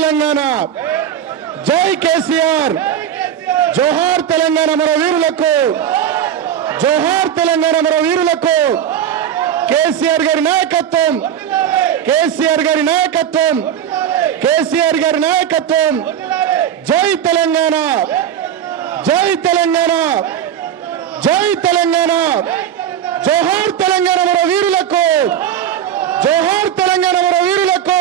తెలంగాణ, జై కేసీఆర్, జోహార్ తెలంగాణ మన వీరులకు, జోహార్ తెలంగాణ మన వీరులకు. కేసీఆర్ గారి నాయకత్వం, కేసీఆర్ గారి నాయకత్వం, కేసీఆర్ గారి నాయకత్వం. జై తెలంగాణ, జై తెలంగాణ, జై తెలంగాణ, జోహార్ తెలంగాణ మన వీరులకు, జోహార్ తెలంగాణ మన వీరులకు.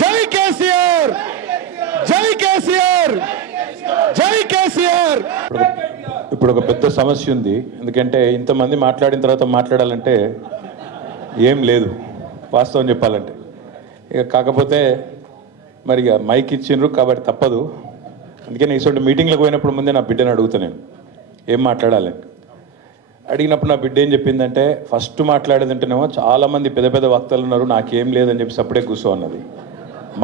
జై కేసీఆర్, జై కేసీఆర్, జై కేసీఆర్. ఇప్పుడు ఒక పెద్ద సమస్య ఉంది. ఎందుకంటే ఇంతమంది మాట్లాడిన తర్వాత మాట్లాడాలంటే ఏం లేదు వాస్తవం చెప్పాలంటే. ఇక కాకపోతే మరి ఇక మైక్ ఇచ్చిండ్రు కాబట్టి తప్పదు. అందుకని ఇటువంటి మీటింగ్లకు పోయినప్పుడు ముందే నా బిడ్డను అడుగుతా, నేను ఏం మాట్లాడాలి అడిగినప్పుడు నా బిడ్డ ఏం చెప్పిందంటే, ఫస్ట్ మాట్లాడేదంటేనేమో చాలామంది పెద్ద పెద్ద వక్తలు ఉన్నారు, నాకేం లేదని చెప్పి సప్పుడే కూర్చో అన్నది.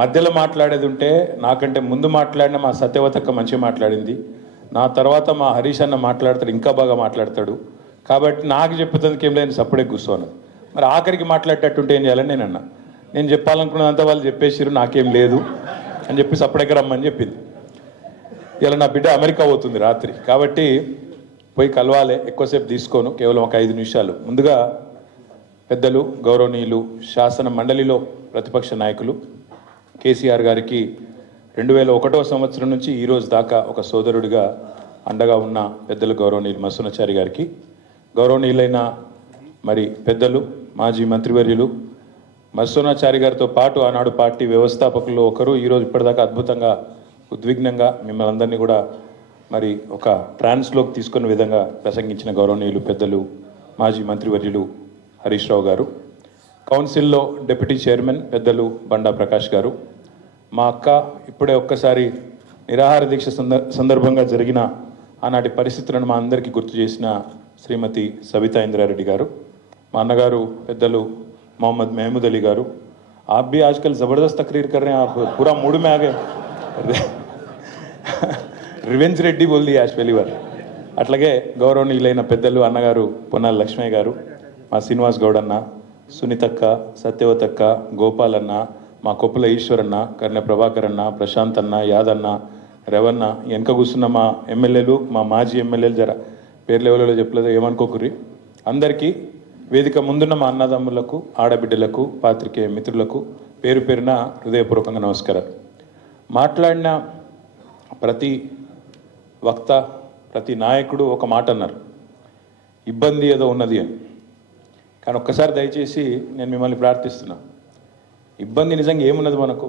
మధ్యలో మాట్లాడేది ఉంటే నాకంటే ముందు మాట్లాడిన మా సత్యవతక్క మంచిగా మాట్లాడింది, నా తర్వాత మా హరీష్ అన్న మాట్లాడతాడు, ఇంకా బాగా మాట్లాడతాడు, కాబట్టి నాకు చెప్పేందుకు ఏం లేని సప్పుడే కూర్చోను. మరి ఆఖరికి మాట్లాడేటట్టుంటే ఏం చేయాలని నేను అన్నా. నేను చెప్పాలనుకున్నదంతా వాళ్ళు చెప్పేసిరు, నాకేం లేదు అని చెప్పి సప్పుడెక్క రమ్మని చెప్పింది. ఇలా నా బిడ్డ అమెరికా పోతుంది రాత్రి, కాబట్టి పోయి కలవాలి, ఎక్కువసేపు తీసుకోను, కేవలం ఒక 5 నిమిషాలు. ముందుగా పెద్దలు గౌరవనీయులు శాసన మండలిలో ప్రతిపక్ష నాయకులు కేసీఆర్ గారికి 2001వ సంవత్సరం నుంచి ఈ రోజు దాకా ఒక సోదరుడిగా అండగా ఉన్న పెద్దలు గౌరవనీయులు మస్సునాచారి గారికి, గౌరవనీయులైన మరి పెద్దలు మాజీ మంత్రివర్యులు మస్సునాచారి గారితో పాటు ఆనాడు పార్టీ వ్యవస్థాపకుల్లో ఒకరు, ఈరోజు ఇప్పటిదాకా అద్భుతంగా ఉద్విగ్నంగా మిమ్మల్ని అందరినీ కూడా మరి ఒక ట్రాన్స్లోకి తీసుకునే విధంగా ప్రసంగించిన గౌరవనీయులు పెద్దలు మాజీ మంత్రివర్యులు హరీష్ రావు గారు, కౌన్సిల్లో డిప్యూటీ చైర్మన్ పెద్దలు బండా ప్రకాష్ గారు, మా అక్క ఇప్పుడే ఒక్కసారి నిరాహార దీక్ష సందర్భంగా జరిగిన ఆనాటి పరిస్థితులను మా అందరికీ గుర్తు చేసిన శ్రీమతి సవితా ఇంద్రారెడ్డి గారు, మా అన్నగారు పెద్దలు మొహమ్మద్ మహమూద్ అలీ గారు. आप भी आजकल ज़बरदस्त तकरीर कर रहे हैं, आप पूरा मूड में आ गए. రివెంజ్ రెడ్డి బోల్ది యాజ్ పెలివర్. అట్లాగే గౌరవనీయులైన పెద్దలు అన్నగారు పొన్నాల లక్ష్మయ్య గారు, మా శ్రీనివాస్ గౌడ్ అన్న, సునీతక్క, సత్యవతక్క, గోపాల్ అన్న, మా కొప్పుల ఈశ్వరన్న, కర్ణ ప్రభాకర్ అన్న, ప్రశాంత్ అన్న, యాదన్న, రెవన్న, వెనక కూర్చున్న మా ఎమ్మెల్యేలు, మా మాజీ ఎమ్మెల్యేలు, జర పేర్లు ఎవరో చెప్పలేదు ఏమనుకోకుర్రి. అందరికీ వేదిక ముందున్న మా అన్నదమ్ములకు, ఆడబిడ్డలకు, పాత్రికేయ మిత్రులకు పేరు పేరున హృదయపూర్వకంగా నమస్కారాలు. మాట్లాడిన ప్రతి వక్త, ప్రతి నాయకుడు ఒక మాట అన్నారు, ఇబ్బంది ఏదో ఉన్నది అని. కానీ ఒక్కసారి దయచేసి నేను మిమ్మల్ని ప్రార్థిస్తున్నా, ఇబ్బంది నిజంగా ఏమున్నది మనకు?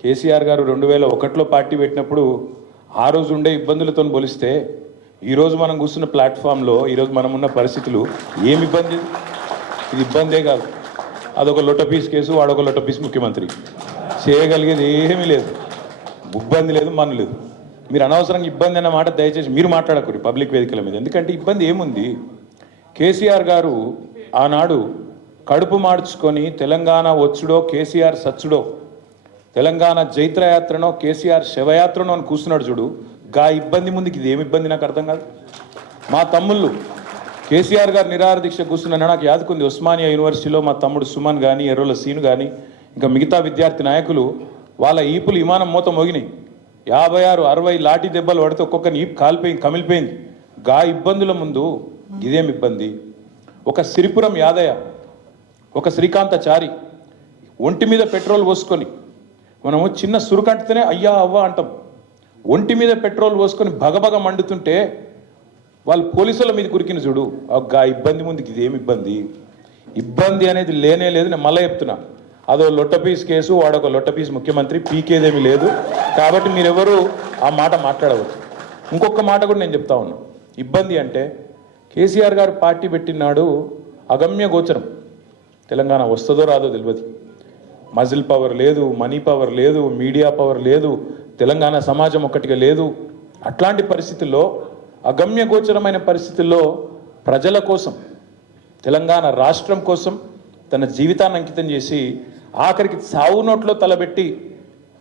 కేసీఆర్ గారు 2001లో పార్టీ పెట్టినప్పుడు ఆ రోజు ఉండే ఇబ్బందులతో పోలిస్తే ఈరోజు మనం కూర్చున్న ప్లాట్ఫామ్లో ఈరోజు మనం ఉన్న పరిస్థితులు ఏమి ఇబ్బంది? ఇది ఇబ్బందే కాదు. అదొక లొట్టపీస్ కేసు, వాడొక లొట్టపీస్ ముఖ్యమంత్రి, చేయగలిగేది ఏమీ లేదు, ఇబ్బంది లేదు, మన లేదు. మీరు అనవసరంగా ఇబ్బంది అన్న మాట దయచేసి మీరు మాట్లాడకూడదు పబ్లిక్ వేదికల మీద. ఎందుకంటే ఇబ్బంది ఏముంది? కేసీఆర్ గారు ఆనాడు కడుపు మార్చుకొని తెలంగాణ వచ్చుడో కేసీఆర్ సచ్చుడో, తెలంగాణ జైత్రయాత్రనో కేసీఆర్ శవయాత్రనో అని కూర్చున్నాడు చూడు, గా ఇబ్బంది ముందుకి ఇది ఏమి ఇబ్బంది నాకు అర్థం కాదు. మా తమ్ముళ్ళు కేసీఆర్ గారు నిరాహార దీక్ష కూర్చున్నా నాకు యాదుకుంది, ఉస్మానియా యూనివర్సిటీలో మా తమ్ముడు సుమన్ కానీ, ఎర్రోల సీను కానీ, ఇంకా మిగతా విద్యార్థి నాయకులు వాళ్ళ ఈపులు విమానం మూత మోగినాయి. 56, 60 లాఠీ దెబ్బలు పడితే ఒక్కొక్కరిని ఈపు కాలిపోయింది, కమిలిపోయింది. గా ఇబ్బందుల ముందు ఇదేం ఇబ్బంది? ఒక సిరిపురం యాదయ్య, ఒక శ్రీకాంతాచారి ఒంటి మీద పెట్రోల్ పోసుకొని, మనము చిన్న సురుకంటితేనే అయ్యా అవ్వ అంటాం, ఒంటి మీద పెట్రోల్ పోసుకొని భగభగ మండుతుంటే వాళ్ళు పోలీసుల మీద కురికిన చూడు, గా ఇబ్బంది ముందుకి ఇదేమి ఇబ్బంది? ఇబ్బంది అనేది లేనే లేదు. నేను మళ్ళీ చెప్తున్నా, అదో లొట్టపీస్ కేసు, వాడొక లొట్టపీస్ ముఖ్యమంత్రి, పీకేదేమీ లేదు. కాబట్టి మీరెవరు ఆ మాట మాట్లాడవచ్చు. ఇంకొక మాట కూడా నేను చెప్తా ఉన్నా, ఇబ్బంది అంటే కేసీఆర్ గారు పార్టీ పెట్టినాడు అగమ్య గోచరం, తెలంగాణ వస్తుందో రాదో తెలియదు. మజిల్ పవర్ లేదు, మనీ పవర్ లేదు, మీడియా పవర్ లేదు, తెలంగాణ సమాజం ఒక్కటిగా లేదు. అట్లాంటి పరిస్థితుల్లో, అగమ్య గోచరమైన పరిస్థితుల్లో ప్రజల కోసం, తెలంగాణ రాష్ట్రం కోసం తన జీవితాన్ని అంకితం చేసి ఆఖరికి సావు నోట్లో తలబెట్టి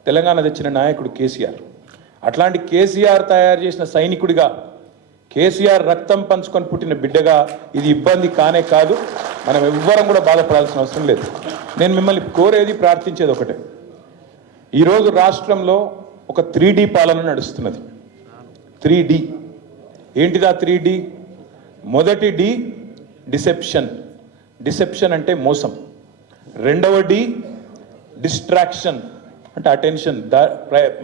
తెలంగాణ తెచ్చిన నాయకుడు కేసీఆర్. అట్లాంటి కేసీఆర్ తయారు చేసిన సైనికుడిగా, కేసీఆర్ రక్తం పంచుకొని పుట్టిన బిడ్డగా ఇది ఇబ్బంది కానే కాదు. మనం ఎవ్వరం కూడా బాధపడాల్సిన అవసరం లేదు. నేను మిమ్మల్ని కోరేది, ప్రార్థించేది ఒకటే, ఈరోజు రాష్ట్రంలో ఒక 3D పాలన నడుస్తున్నది. 3D ఏంటిదా 3D? మొదటి డి డిసెప్షన్. డిసెప్షన్ అంటే మోసం. రెండవ డి డిస్ట్రాక్షన్ అంటే అటెన్షన్,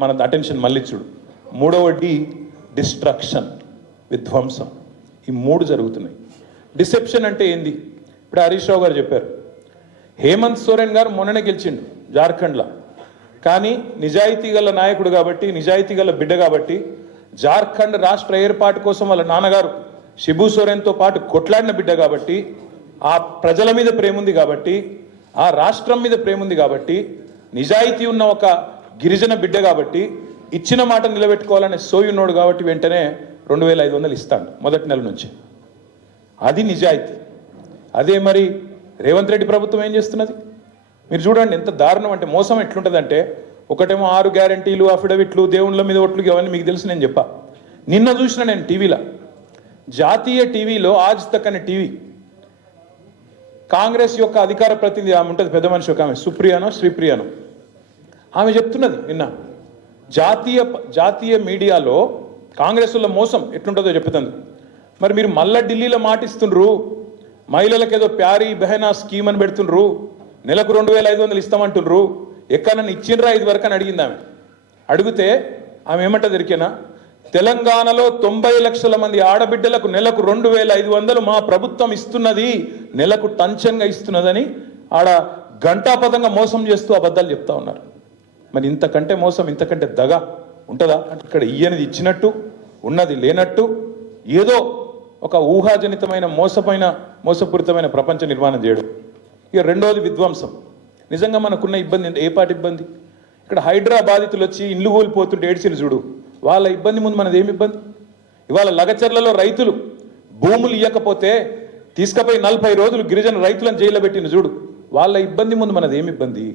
మన అటెన్షన్ మళ్ళించుడు. మూడవ డి డిస్ట్రక్షన్, విధ్వంసం. ఈ మూడు జరుగుతున్నాయి. డిసెప్షన్ అంటే ఏంది? ఇప్పుడు హరీష్ రావు గారు చెప్పారు, హేమంత్ సోరెన్ గారు మొన్ననే గెలిచిండు జార్ఖండ్లో. కానీ నిజాయితీ గల నాయకుడు కాబట్టి, నిజాయితీ గల బిడ్డ కాబట్టి, జార్ఖండ్ రాష్ట్ర ఏర్పాటు కోసం వాళ్ళ నాన్నగారు శిబు సోరెన్తో పాటు కొట్లాడిన బిడ్డ కాబట్టి, ఆ ప్రజల మీద ప్రేమ ఉంది కాబట్టి, ఆ రాష్ట్రం మీద ప్రేమ ఉంది కాబట్టి, నిజాయితీ ఉన్న ఒక గిరిజన బిడ్డ కాబట్టి, ఇచ్చిన మాట నిలబెట్టుకోవాలనే సోయున్నోడు కాబట్టి వెంటనే 2500 ఇస్తాడు మొదటి నెల నుంచి. అది నిజాయితీ. అదే మరి రేవంత్ రెడ్డి ప్రభుత్వం ఏం చేస్తున్నది? మీరు చూడండి ఎంత దారుణం. అంటే మోసం ఎట్లుంటుందంటే, ఒకటేమో 6 గ్యారంటీలు, అఫిడవిట్లు, దేవుళ్ళ మీద ఒట్లు, ఇవన్నీ మీకు తెలుసు. నేను చెప్పా, నిన్న చూసిన నేను టీవీలో, జాతీయ టీవీలో ఆజ్ తక్ అనే టీవీ, కాంగ్రెస్ యొక్క అధికార ప్రతినిధి ఆమె ఉంటుంది, పెద్ద మనిషి ఒక ఆమె, సుప్రియానో శ్రీప్రియానో, ఆమె చెప్తున్నది నిన్న, జాతీయ మీడియాలో కాంగ్రెస్లో మోసం ఎట్లుంటుందో చెప్తుంది. మరి మీరు మళ్ళా ఢిల్లీలో మాటిస్తుండ్రు, మహిళలకు ఏదో ప్యారీ బెహనా స్కీమ్ అని పెడుతుండ్రు, నెలకు 2500 ఇస్తామంటుండ్రు, ఎక్కడన్నా ఇచ్చిండ్రా ఇది వరకు అని అడిగింది ఆమె. అడిగితే ఆమె ఏమంట దొరికేనా, తెలంగాణలో 90 లక్షల మంది ఆడబిడ్డలకు నెలకు 2500 మా ప్రభుత్వం ఇస్తున్నది, నెలకు టంచంగా ఇస్తున్నదని ఆడ గంటాపదంగా మోసం చేస్తూ అబద్ధాలు చెప్తా ఉన్నారు. మరి ఇంతకంటే మోసం, ఇంతకంటే దగ ఉంటుందా? అంటే ఇక్కడ ఇయ్యనిది ఇచ్చినట్టు, ఉన్నది లేనట్టు, ఏదో ఒక ఊహాజనితమైన మోసపూరితమైన ప్రపంచ నిర్మాణం చేయడం. ఇక రెండోది విధ్వంసం. నిజంగా మనకున్న ఇబ్బంది ఏ పాటి ఇబ్బంది? ఇక్కడ హైడ్రా బాధితులు వచ్చి ఇల్లు కూలిపోతుంటే ఏడ్చిలు చూడు, వాళ్ళ ఇబ్బంది ముందు మనది ఏమి ఇబ్బంది? ఇవాళ లగచర్లలో రైతులు భూములు ఇవ్వకపోతే తీసుకుపోయి 40 రోజులు గిరిజన రైతులను జైల్లో పెట్టిన చూడు, వాళ్ళ ఇబ్బంది ముందు మనది ఏమి ఇబ్బంది?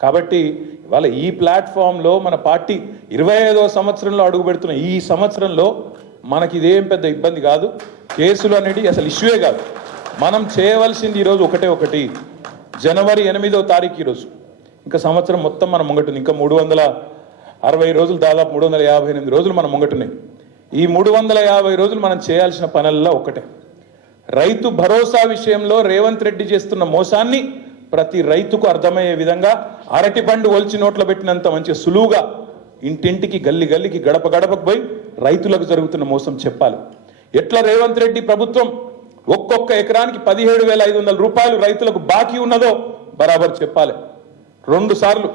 కాబట్టి ఇవాళ ఈ ప్లాట్ఫామ్లో మన పార్టీ 25వ సంవత్సరంలో అడుగు పెడుతున్న ఈ సంవత్సరంలో మనకి ఇదేం పెద్ద ఇబ్బంది కాదు. కేసులు అనేది అసలు ఇష్యూయే కాదు. మనం చేయవలసింది ఈరోజు ఒకటి, జనవరి 8వ తారీఖు ఈరోజు. ఇంకా సంవత్సరం మొత్తం మనం ముంగటుంది. ఇంకా 360 రోజులు, దాదాపు 358 రోజులు మనం ముంగటున్నాయి. ఈ 350 రోజులు మనం చేయాల్సిన పనుల్లో ఒకటే, రైతు భరోసా విషయంలో రేవంత్ రెడ్డి చేస్తున్న మోసాన్ని ప్రతి రైతుకు అర్థమయ్యే విధంగా అరటి పండు ఒలిచి నోట్లో పెట్టినంత మంచిగా సులువుగా ఇంటింటికి, గల్లి గల్లికి, గడప గడపకు పోయి రైతులకు జరుగుతున్న మోసం చెప్పాలి. ఎట్లా రేవంత్ రెడ్డి ప్రభుత్వం ఒక్కొక్క ఎకరానికి 17,500 రూపాయలు రైతులకు బాకీ ఉన్నదో బరాబర్ చెప్పాలి. 2 సార్లు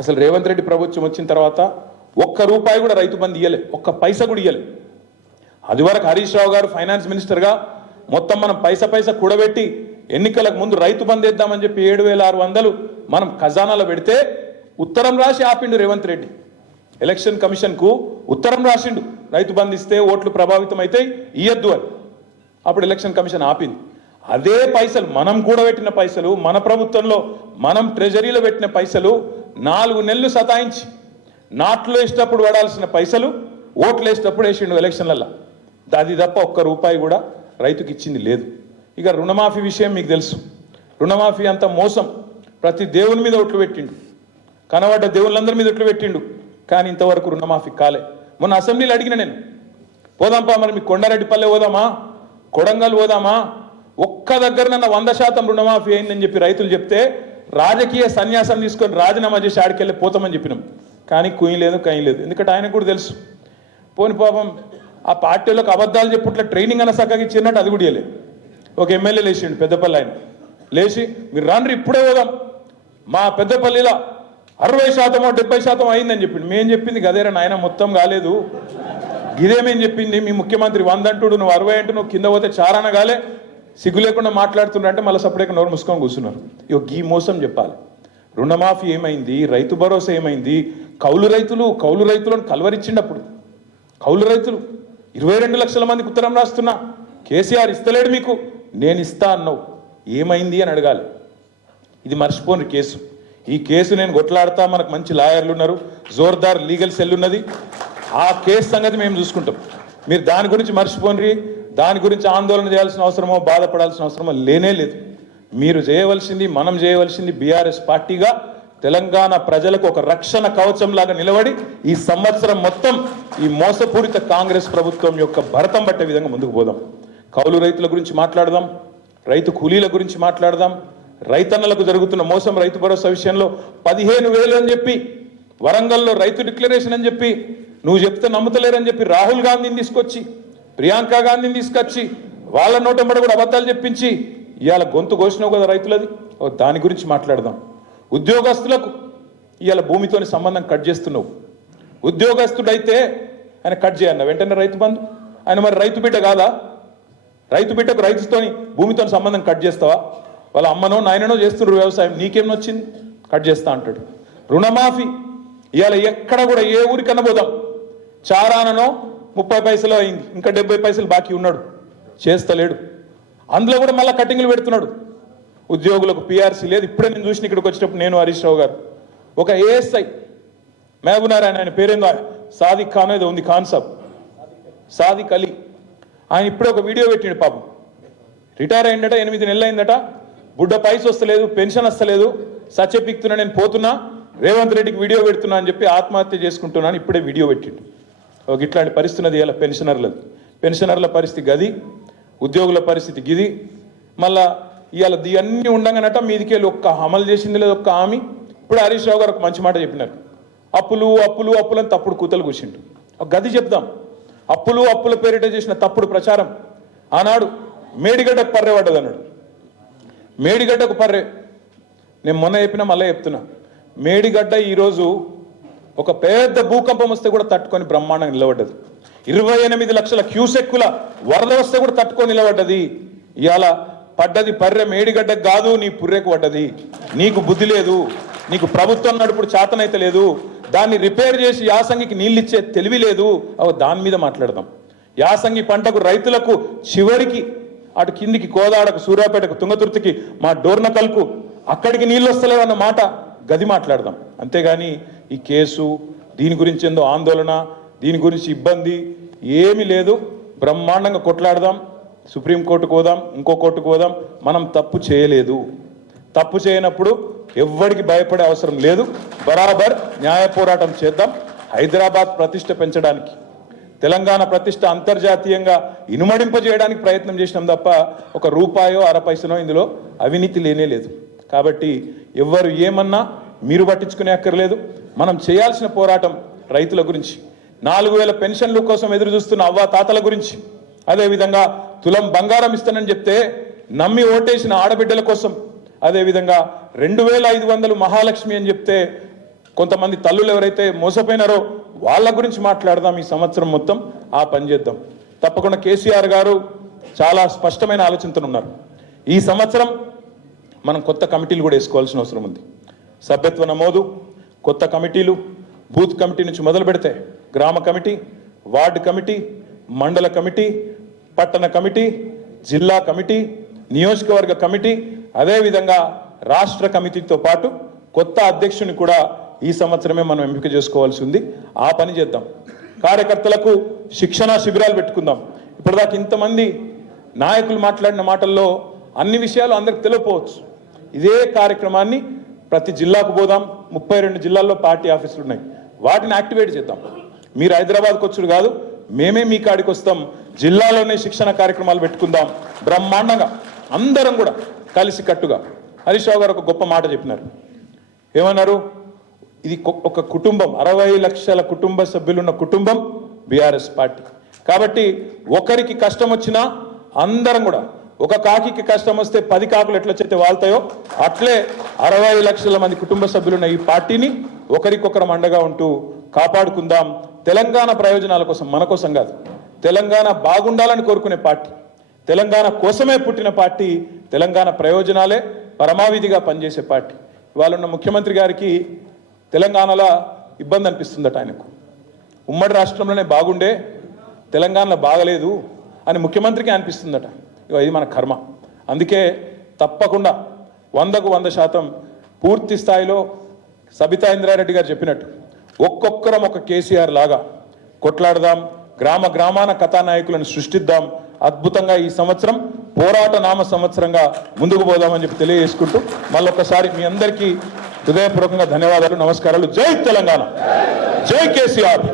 అసలు రేవంత్ రెడ్డి ప్రభుత్వం వచ్చిన తర్వాత ₹1 కూడా రైతు బంధు ఇయ్యలే, ఒక్క పైసా కూడా ఇయ్యలే. అది వరకు హరీష్ రావు గారు ఫైనాన్స్ మినిస్టర్గా మొత్తం మనం పైసా కూడబెట్టి ఎన్నికలకు ముందు రైతు బంధు వేద్దామని చెప్పి 7,600 మనం ఖజానాలో పెడితే ఉత్తరం రాసి ఆపిండు రేవంత్ రెడ్డి. ఎలక్షన్ కమిషన్కు ఉత్తరం రాసిండు, రైతు బంధు ఇస్తే ఓట్లు ప్రభావితం అయితే ఇయ్యద్దు అని. అప్పుడు ఎలక్షన్ కమిషన్ ఆపింది. అదే పైసలు మనం కూడబెట్టిన పైసలు, మన ప్రభుత్వంలో మనం ట్రెజరీలో పెట్టిన పైసలు 4 నెలలు సతాయించి నాట్లు వేసేటప్పుడు పడాల్సిన పైసలు ఓట్లు వేసేటప్పుడు వేసిండు ఎలక్షన్లలో. అది తప్ప ₹1 కూడా రైతుకి ఇచ్చింది లేదు. ఇక రుణమాఫీ విషయం మీకు తెలుసు. రుణమాఫీ అంతా మోసం. ప్రతి దేవుని మీద ఒట్లు పెట్టిండు, కనబడ్డ దేవుళ్ళందరి మీద ఒట్లు పెట్టిండు, కానీ ఇంతవరకు రుణమాఫీ కాలే. మొన్న అసెంబ్లీలో అడిగిన నేను, పోదాంపా మరి మీ కొండారెడ్డిపల్లె పోదామా, కొడంగల్ పోదామా, ఒక్క దగ్గరనన్న 100% రుణమాఫీ అయిందని చెప్పి రైతులు చెప్తే రాజకీయ సన్యాసం తీసుకొని రాజీనామా చేసి ఆడికెళ్ళి పోతామని చెప్పినాం. కానీ కుయ్యలేదు, కయ్యలేదు. ఎందుకంటే ఆయనకు కూడా తెలుసు, పోని పాపం ఆ పార్టీలకు అబద్ధాలు చెప్పుట్ల ట్రైనింగ్ అన్న చక్కగా ఇచ్చినట్టు అది కూడా ఇవ్వలేదు. ఒక ఎమ్మెల్యే లేచిండు పెద్దపల్లి, ఆయన లేచి మీరు రాండ్రి ఇప్పుడే పోదాం, మా పెద్దపల్లిలో 60% 70% అయిందని చెప్పిండు. మేము చెప్పింది గదేరా నాయన, మొత్తం కాలేదు, గిదేమేం చెప్పింది మీ ముఖ్యమంత్రి 100 అంటుడు, నువ్వు 60 అంటూ నువ్వు కింద పోతే చారాన కాలే, సిగ్గు లేకుండా మాట్లాడుతున్నారంటే మళ్ళీ సపరేట్గా నోరు మూసుకొని కూర్చున్నారు. ఇక ఈ మోసం చెప్పాలి. రుణమాఫీ ఏమైంది, రైతు భరోసా ఏమైంది, కౌలు రైతులను కలవరిచ్చిండప్పుడు. కౌలు రైతులు 22 లక్షల మందికి ఉత్తరం రాస్తున్నా, కేసీఆర్ ఇస్తలేడు మీకు, నేను ఇస్తా అన్నావు, ఏమైంది అని అడగాలి. ఇది మర్చిపోని కేసు. ఈ కేసు నేను కొట్లాడతా, మనకు మంచి లాయర్లు ఉన్నారు, జోర్దార్ లీగల్ సెల్ ఉన్నది. ఆ కేసు సంగతి మేము చూసుకుంటాం. మీరు దాని గురించి మర్చిపోండి, దాని గురించి ఆందోళన చేయాల్సిన అవసరమో బాధపడాల్సిన అవసరమో లేనే లేదు. మీరు చేయవలసింది, మనం చేయవలసింది బీఆర్ఎస్ పార్టీగా తెలంగాణ ప్రజలకు ఒక రక్షణ కవచంలాగా నిలబడి ఈ సంవత్సరం మొత్తం ఈ మోసపూరిత కాంగ్రెస్ ప్రభుత్వం యొక్క భరతం పట్టే విధంగా ముందుకు పోదాం. కౌలు రైతుల గురించి మాట్లాడదాం, రైతు కూలీల గురించి మాట్లాడదాం, రైతన్నలకు జరుగుతున్న మోసం రైతు భరోసా విషయంలో 15,000 అని చెప్పి వరంగల్లో రైతు డిక్లరేషన్ అని చెప్పి నువ్వు చెప్తే నమ్ముతలేరని చెప్పి రాహుల్ గాంధీని తీసుకొచ్చి ప్రియాంక గాంధీని తీసుకొచ్చి వాళ్ళ నోటంబడి కూడా అబద్ధాలు చెప్పించి ఇవాళ గొంతు కోసినావు కదా రైతులది, దాని గురించి మాట్లాడదాం. ఉద్యోగస్తులకు ఇవాళ భూమితోని సంబంధం కట్ చేస్తున్నావు. ఉద్యోగస్తుడైతే ఆయన కట్ చేయన్న వెంటనే రైతు బంధు, ఆయన మరి రైతు బిడ్డ కాదా? రైతు బిడ్డకు రైతుతోని భూమితో సంబంధం కట్ చేస్తావా? వాళ్ళ అమ్మనో నాయననో చేస్తున్నారు వ్యవసాయం, నీకేం నొచ్చింది? కట్ చేస్తా అంటాడు. రుణమాఫీ ఇవాళ ఎక్కడ కూడా ఏ ఊరికన్నా పోదాం, చారాననో 30 పైసలు అయింది, ఇంకా 70 పైసలు బాకీ ఉన్నాడు, చేస్తలేడు. అందులో కూడా మళ్ళీ కటింగ్లు పెడుతున్నాడు. ఉద్యోగులకు పిఆర్సీ లేదు. ఇప్పుడే నేను చూసిన ఇక్కడికి వచ్చినప్పుడు నేను హరీష్ రావు గారు ఒక ఏఎస్ఐ మహబూబ్నారాయణ, ఆయన పేరేందో సాదిక్ ఖాన్ ఏదో ఉంది, ఖాన్ సాబ్ సాదిక్ అలీ, ఆయన ఇప్పుడే ఒక వీడియో పెట్టిండు. పాపం రిటైర్ అయిందట, 8 నెలలు అయిందట, బుడ్డ పైస వస్తలేదు, పెన్షన్ వస్తలేదు, సత్యపిక్తున్నా, నేను పోతున్నా, రేవంత్ రెడ్డికి వీడియో పెడుతున్నా అని చెప్పి ఆత్మహత్య చేసుకుంటున్నాను ఇప్పుడే వీడియో పెట్టిండు. ఒక ఇట్లాంటి పరిస్థితి అది ఇలా పెన్షనర్లది. పెన్షనర్ల పరిస్థితి గది, ఉద్యోగుల పరిస్థితి గిది. మళ్ళా ఇవాళ అన్నీ ఉండగానట మీదికెళ్ళి ఒక్క అమలు చేసింది లేదు ఒక్క హామీ. ఇప్పుడు హరీష్ రావు గారు ఒక మంచి మాట చెప్పినారు, అప్పులు అప్పులు అప్పులు అని తప్పుడు కూతలు కూర్చుండు. ఒక గది చెప్దాం. అప్పులు అప్పుల పేరిట చేసిన తప్పుడు ప్రచారం ఆనాడు మేడిగడ్డకు పర్రె పడ్డది అన్నాడు. మేడిగడ్డకు పర్రె నేను మొన్న చెప్పినా మళ్ళీ చెప్తున్నా, మేడిగడ్డ ఈరోజు ఒక పెద్ద భూకంపం వస్తే కూడా తట్టుకొని బ్రహ్మాండంగా నిలబడ్డది. 28 లక్షల క్యూసెక్కుల వరద వస్తే కూడా తట్టుకొని నిలబడ్డది. ఇవాళ పడ్డది పర్రె మేడిగడ్డకు కాదు, నీ పుర్రెకు పడ్డది. నీకు బుద్ధి లేదు, నీకు ప్రభుత్వం నడుపుడు చేతనైతే లేదు, దాన్ని రిపేర్ చేసి యాసంగికి నీళ్ళు ఇచ్చే తెలివి లేదు. దాని మీద మాట్లాడదాం. యాసంగి పంటకు రైతులకు చివరికి అటు కిందికి కోదాడకు, సూర్యాపేటకు, తుంగతుర్తికి, మా డోర్నకల్కు అక్కడికి నీళ్ళు వస్తలేవన్న మాట గది మాట్లాడదాం. అంతేగాని ఈ కేసు దీని గురించి ఏందో ఆందోళన, దీని గురించి ఇబ్బంది ఏమీ లేదు. బ్రహ్మాండంగా కొట్లాడదాం, సుప్రీంకోర్టుకు పోదాం, ఇంకో కోర్టుకు పోదాం. మనం తప్పు చేయలేదు. తప్పు చేయనప్పుడు ఎవ్వడికి భయపడే అవసరం లేదు. బరాబర్ న్యాయ పోరాటం చేద్దాం. హైదరాబాద్ ప్రతిష్ట పెంచడానికి, తెలంగాణ ప్రతిష్ట అంతర్జాతీయంగా ఇనుమడింపజేయడానికి ప్రయత్నం చేసినాం తప్ప ఒక రూపాయో అర పైసనో ఇందులో అవినీతి లేనే లేదు. కాబట్టి ఎవ్వరు ఏమన్నా మీరు పట్టించుకునే అక్కర్లేదు. మనం చేయాల్సిన పోరాటం రైతుల గురించి, 4,000 పెన్షన్ల కోసం ఎదురు చూస్తున్న అవ్వ తాతల గురించి, అదేవిధంగా తులం బంగారం ఇస్తానని చెప్తే నమ్మి ఓటేసిన ఆడబిడ్డల కోసం, అదేవిధంగా 2,500 మహాలక్ష్మి అని చెప్తే కొంతమంది తల్లులు ఎవరైతే మోసపోయినారో వాళ్ళ గురించి మాట్లాడదాం. ఈ సంవత్సరం మొత్తం ఆ పని చేద్దాం. తప్పకుండా కేసీఆర్ గారు చాలా స్పష్టమైన ఆలోచనతో ఉన్నారు. ఈ సంవత్సరం మనం కొత్త కమిటీలు కూడా వేసుకోవాల్సిన అవసరం ఉంది. సభ్యత్వ నమోదు, కొత్త కమిటీలు, బూత్ కమిటీ నుంచి మొదలు పెడితే గ్రామ కమిటీ, వార్డు కమిటీ, మండల కమిటీ, పట్టణ కమిటీ, జిల్లా కమిటీ, నియోజకవర్గ కమిటీ, అదేవిధంగా రాష్ట్ర కమిటీతో పాటు కొత్త అధ్యక్షుని కూడా ఈ సంవత్సరమే మనం ఎంపిక చేసుకోవాల్సి ఉంది. ఆ పని చేద్దాం. కార్యకర్తలకు శిక్షణా శిబిరాలు పెట్టుకుందాం. ఇప్పటిదాకా ఇంతమంది నాయకులు మాట్లాడిన మాటల్లో అన్ని విషయాలు అందరికి తెలియకపోవచ్చు. ఇదే కార్యక్రమాన్ని ప్రతి జిల్లాకు పోదాం. 32 జిల్లాల్లో పార్టీ ఆఫీసులు ఉన్నాయి, వాటిని యాక్టివేట్ చేద్దాం. మీరు హైదరాబాద్కి వచ్చుడు కాదు, మేమే మీ కాడికి వస్తాం. జిల్లాలోనే శిక్షణ కార్యక్రమాలు పెట్టుకుందాం బ్రహ్మాండంగా, అందరం కూడా కలిసి కట్టుగా. హరీష్ రావు గారు ఒక గొప్ప మాట చెప్పినారు. ఏమన్నారు? ఇది ఒక కుటుంబం, 60 లక్షల కుటుంబ సభ్యులున్న కుటుంబం బీఆర్ఎస్ పార్టీ. కాబట్టి ఒకరికి కష్టం వచ్చినా అందరం కూడా, ఒక కాకికి కష్టం వస్తే 10 కాకులు ఎట్లా చేస్తే వాళ్తాయో అట్లే 60 లక్షల మంది కుటుంబ సభ్యులున్న ఈ పార్టీని ఒకరికొకరం అండగా ఉంటూ కాపాడుకుందాం. తెలంగాణ ప్రయోజనాల కోసం, మన కోసం కాదు, తెలంగాణ బాగుండాలని కోరుకునే పార్టీ, తెలంగాణ కోసమే పుట్టిన పార్టీ, తెలంగాణ ప్రయోజనాలే పరమావిధిగా పనిచేసే పార్టీ. ఇవాళ ఉన్న ముఖ్యమంత్రి గారికి తెలంగాణలో ఇబ్బంది అనిపిస్తుందట. ఆయనకు ఉమ్మడి రాష్ట్రంలోనే బాగుండే, తెలంగాణలో బాగలేదు అని ముఖ్యమంత్రికి అనిపిస్తుందట. ఇది మన కర్మ. అందుకే తప్పకుండా 100కు 100% పూర్తి స్థాయిలో సబితా ఇంద్రారెడ్డి గారు చెప్పినట్టు ఒక్కొక్కరం ఒక కేసీఆర్ లాగా కొట్లాడదాం, గ్రామ గ్రామాన కథానాయకులను సృష్టిద్దాం. అద్భుతంగా ఈ సంవత్సరం పోరాట నామ సంవత్సరంగా ముందుకు పోదామని చెప్పి తెలియజేసుకుంటూ మళ్ళొకసారి మీ అందరికీ హృదయపూర్వకంగా ధన్యవాదాలు, నమస్కారాలు. జై తెలంగాణ, జై కేసీఆర్.